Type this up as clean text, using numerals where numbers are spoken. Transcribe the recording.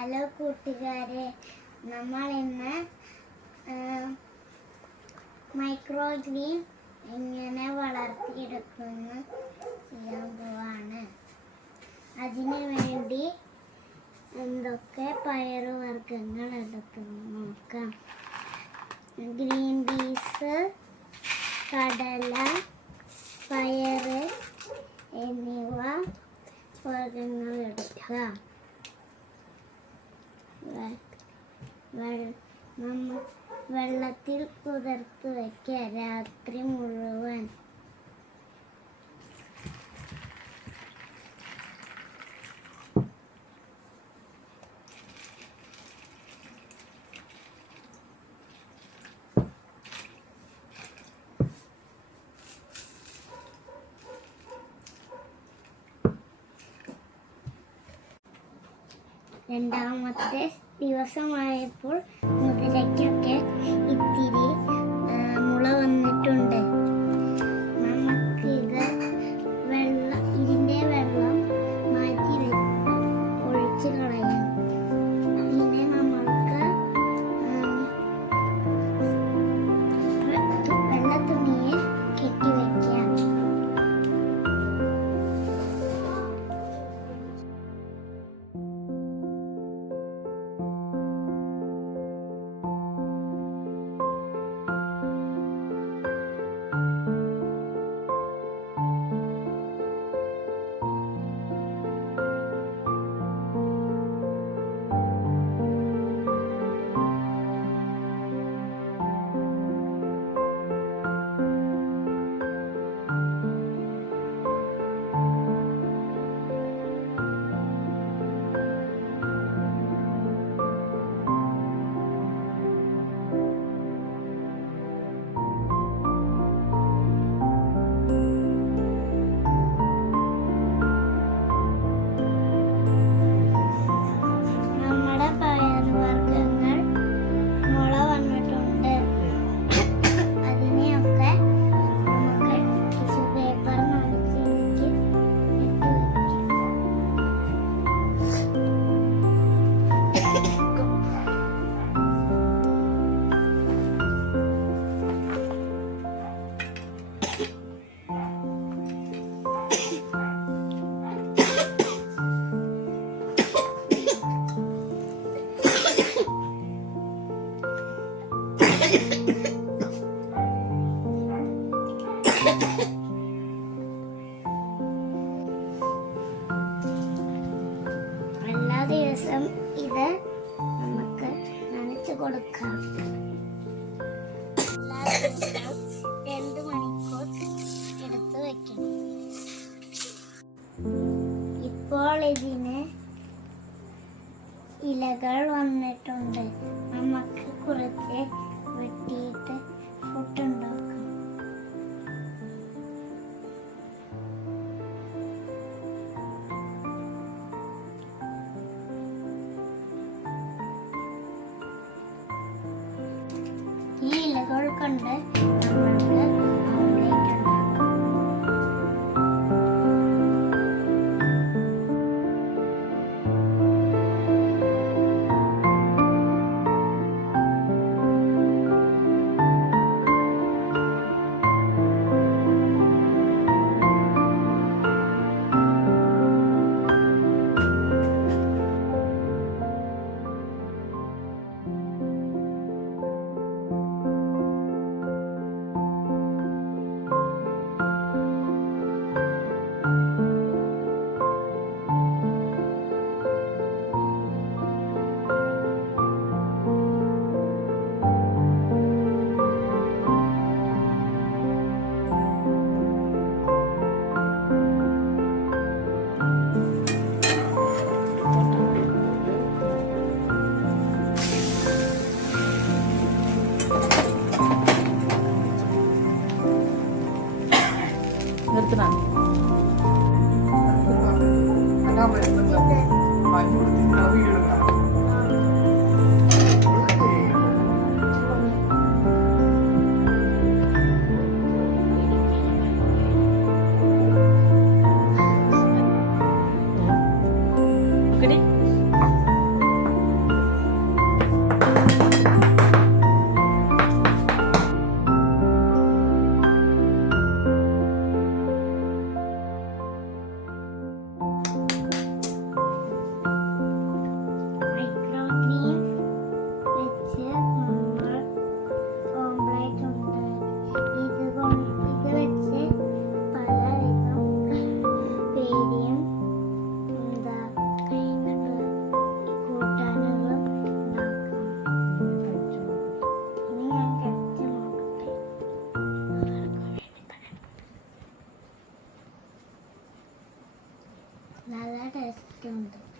Hello കൂട്ടുകാരെ, നമ്മൾ ഇന്ന് മൈക്രോ ഗ്രീൻ എങ്ങനെ വളർത്തിയെടുക്കുന്നു ചെയ്യാൻ പോവാണ്. അതിനു വേണ്ടി എന്തൊക്കെ പയറുവർഗ്ഗങ്ങൾ എടുക്കുന്നു നോക്കാം. ഗ്രീൻ പീസ്, കടല, പയറ് എന്നിവ വർഗ്ഗങ്ങൾ എടുക്കുക. വെള്ളത്തിൽ കുതിർത്ത് വയ്ക്കുക രാത്രി മുഴുവൻ. രണ്ടാമത്തെ ദിവസമായപ്പോൾ മുതലയ്ക്കൊക്കെ ഇത്തിരി മുള വന്നിട്ടുണ്ട്. നമുക്കിത് ഇതിൻ്റെ വെള്ളം മാറ്റി ഒഴിച്ച് കളയാം. പിന്നെ നമ്മൾക്ക് വെള്ള തുണിയെ കെട്ടി വയ്ക്കാം. എല്ലാ ദിവസം ഇത് നമുക്ക് നനച്ചു കൊടുക്കാം. എല്ലാ ദിവസവും 2 മണിക്കൂർ എടുത്ത് വെക്കണം. ഇപ്പോൾ ഇതിന് ഇലകൾ വന്നിട്ടുണ്ട്. നമുക്ക് കുറച്ച് വെട്ടിയിട്ട് ഫുഡ് ഉണ്ടാക്കാം. ഈ ഇലകൾ കൊണ്ട് നമ്മൾ